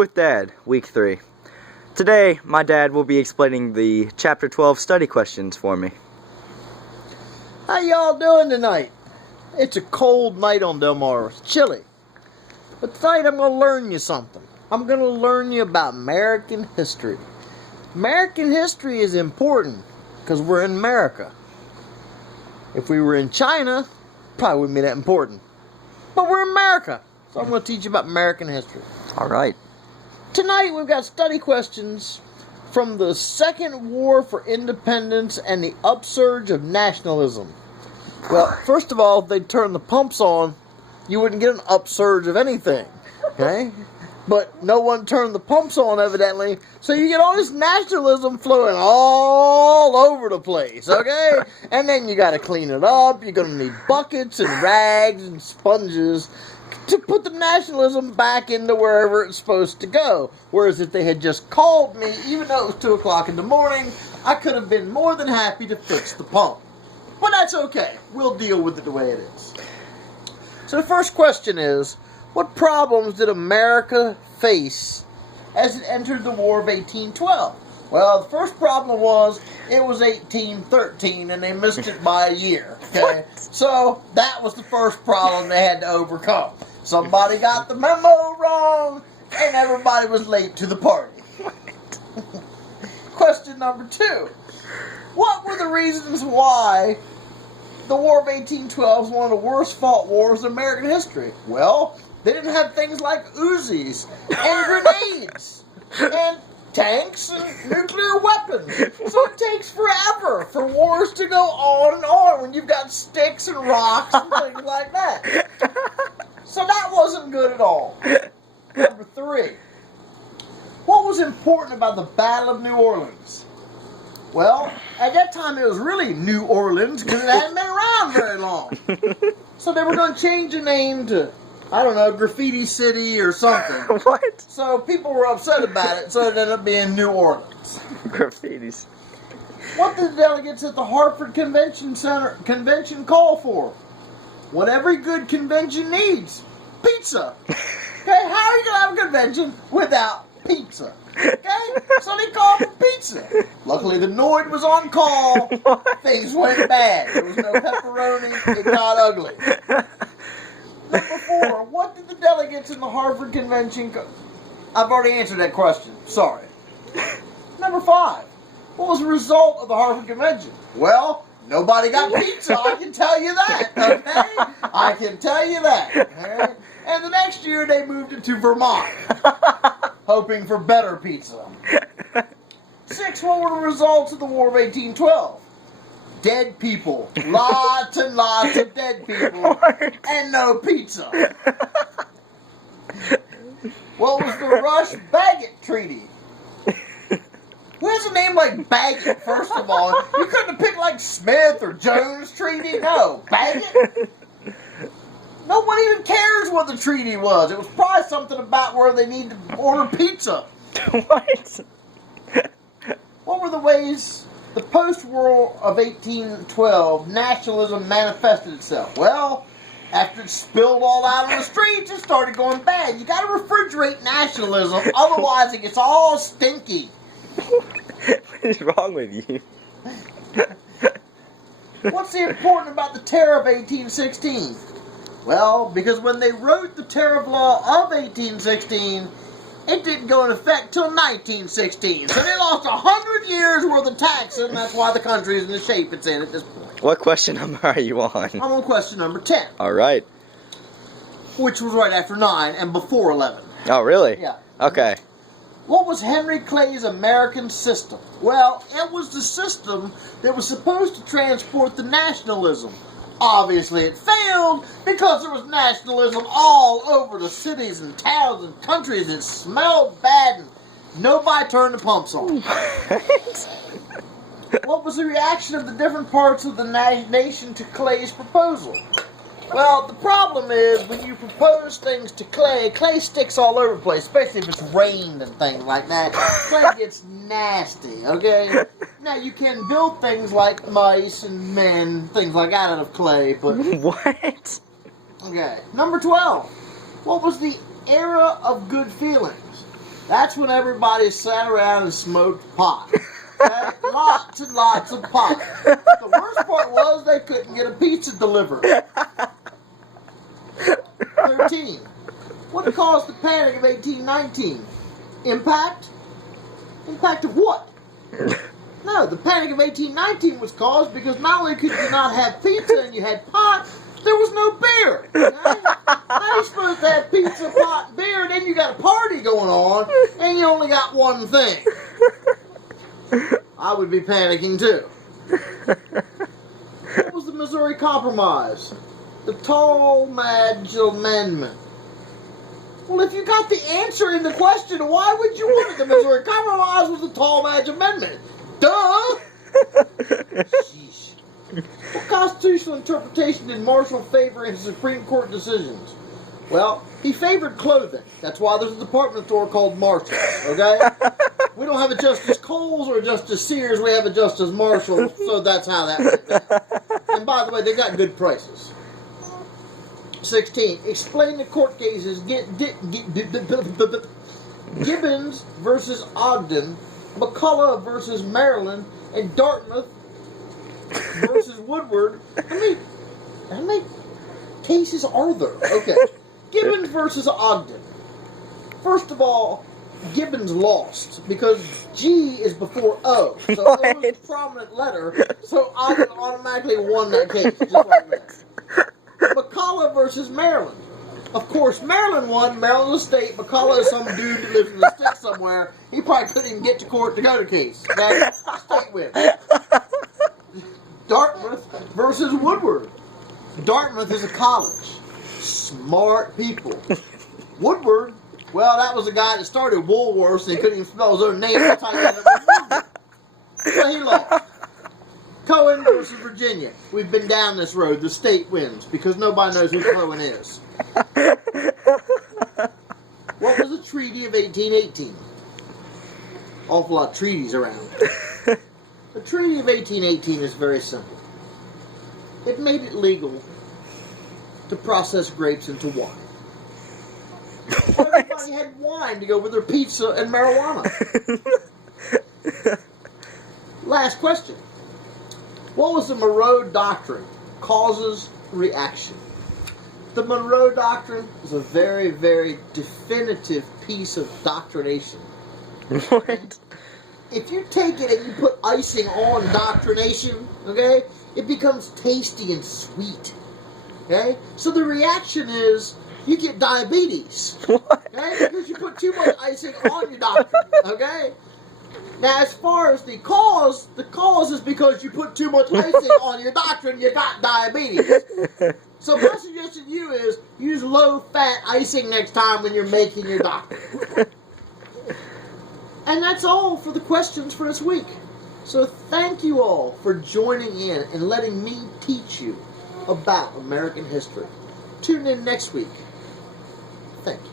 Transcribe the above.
with Dad, week 3. Today, my dad will be explaining the chapter 12 study questions for me. How y'all doing tonight? It's a cold night on Del Mar. It's chilly. But tonight I'm going to learn you something. I'm going to learn you about American history. American history is important because we're in America. If we were in China, probably wouldn't be that important. But we're in America. So I'm going to teach you about American history. Alright. Tonight we've got study questions from the Second War for Independence and the upsurge of nationalism. Well, first of all, if they turn the pumps on, you wouldn't get an upsurge of anything. Okay? But no one turned the pumps on, evidently, so you get all this nationalism flowing all over the place, okay? And then you gotta clean it up, you're gonna need buckets and rags and sponges to put the nationalism back into wherever it's supposed to go. Whereas if they had just called me, even though it was 2 o'clock in the morning, I could have been more than happy to fix the pump. But that's okay. We'll deal with it the way it is. So the first question is, what problems did America face as it entered the War of 1812? Well, the first problem was it was 1813 and they missed it by a year. Okay, so that was the first problem they had to overcome. Somebody got the memo wrong and everybody was late to the party. Question number 2. What were the reasons why the War of 1812 is one of the worst fought wars in American history? Well, they didn't have things like Uzis and grenades and tanks and nuclear weapons. So it takes forever for wars to go on and on when you've got sticks and rocks and things like that. So that wasn't good at all. Number 3. What was important about the Battle of New Orleans? Well, at that time it was really New Orleans because it hadn't been around very long. So they were going to change the name to, I don't know, Graffiti City or something. What? So people were upset about it, so it ended up being New Orleans. Graffitis. What did the delegates at the Hartford Convention call for? What every good convention needs. Pizza. Okay, how are you going to have a convention without pizza? Okay, so they called for pizza. Luckily the Noid was on call. What? Things went bad. There was no pepperoni. It got ugly. Number 4, what did the delegates in the Hartford Convention I've already answered that question. Sorry. Number 5, what was the result of the Hartford Convention? Well, nobody got pizza, I can tell you that, okay? I can tell you that, okay? And the next year they moved it to Vermont, hoping for better pizza. 6, what were the results of the War of 1812? Dead people. Lots and lots of dead people. And no pizza. What was the Rush-Bagot Treaty? Who has a name like Bagot, first of all? You couldn't have picked like Smith or Jones Treaty? No. Bagot? Nobody even cares what the treaty was. It was probably something about where they need to order pizza. What? What were the ways the post-war of 1812 nationalism manifested itself? Well, after it spilled all out on the streets, it started going bad. You got to refrigerate nationalism, otherwise it gets all stinky. What is wrong with you? What's the important about the Tariff of 1816? Well, because when they wrote the Tariff Law of 1816, it didn't go into effect till 1916. So they lost 100 years worth of taxes, and that's why the country is in the shape it's in at this point. What question number are you on? I'm on question number 10. Alright. Which was right after 9 and before 11. Oh, really? Yeah. Okay. What was Henry Clay's American system? Well, it was the system that was supposed to transport the nationalism. Obviously it failed because there was nationalism all over the cities and towns and countries and it smelled bad and nobody turned the pumps on. What was the reaction of the different parts of the nation to Clay's proposal? Well, the problem is when you propose things to Clay, Clay sticks all over the place, especially if it's rained and things like that. Clay gets nasty, okay? Now, you can build things like mice and men, things like that out of clay, but... What? Okay. Number 12. What was the era of good feelings? That's when everybody sat around and smoked pot. Okay? Lots and lots of pot. The worst part was they couldn't get a pizza delivered. 13. What caused the Panic of 1819? Impact? Impact of what? No, the Panic of 1819 was caused because not only could you not have pizza and you had pot, there was no beer. Okay? How you supposed to have pizza, pot, and beer, and then you got a party going on, and you only got one thing? I would be panicking too. What was the Missouri Compromise? The Tallmadge Amendment. Well, if you got the answer in the question, why would you want it? The Missouri Compromise was the Tallmadge Amendment. Duh! Sheesh. What constitutional interpretation did Marshall favor in his Supreme Court decisions? Well, he favored clothing. That's why there's a department store called Marshall, okay? We don't have a Justice Coles or a Justice Sears, we have a Justice Marshall, so that's how that went down. And by the way, they got good prices. 16. Explain the court cases Gibbons versus Ogden, McCullough versus Maryland, and Dartmouth versus Woodward. How many cases are there? Okay. Gibbons versus Ogden. First of all, Gibbons lost because G is before O. So What? it was a prominent letter, so Ogden automatically won that case, just like that. McCullough versus Maryland. Of course, Maryland won. Maryland's a state. McCullough is some dude that lives in the state somewhere. He probably couldn't even get to court to go to the case. Okay? State win. Dartmouth versus Woodward. Dartmouth is a college. Smart people. Woodward, well, that was the guy that started Woolworths and he couldn't even spell his own name. That's how he ended up with Woodward. So he lost. Cohen versus Virginia. We've been down this road. The state wins because nobody knows who Cohen is. What was the Treaty of 1818? Awful lot of treaties around. The Treaty of 1818 is very simple. It made it legal to process grapes into wine. Everybody had wine to go with their pizza and marijuana. Last question. What was the Monroe Doctrine? Causes, reaction. The Monroe Doctrine is a very, very definitive piece of doctrination. What? If you take it and you put icing on doctrination, okay, it becomes tasty and sweet. Okay? So the reaction is you get diabetes. What? Okay? Because you put too much icing on your doctrine. Okay? Now, as far as the cause is because you put too much icing on your doctrine, you got diabetes. So my suggestion to you is use low-fat icing next time when you're making your doctrine. And that's all for the questions for this week. So thank you all for joining in and letting me teach you about American history. Tune in next week. Thank you.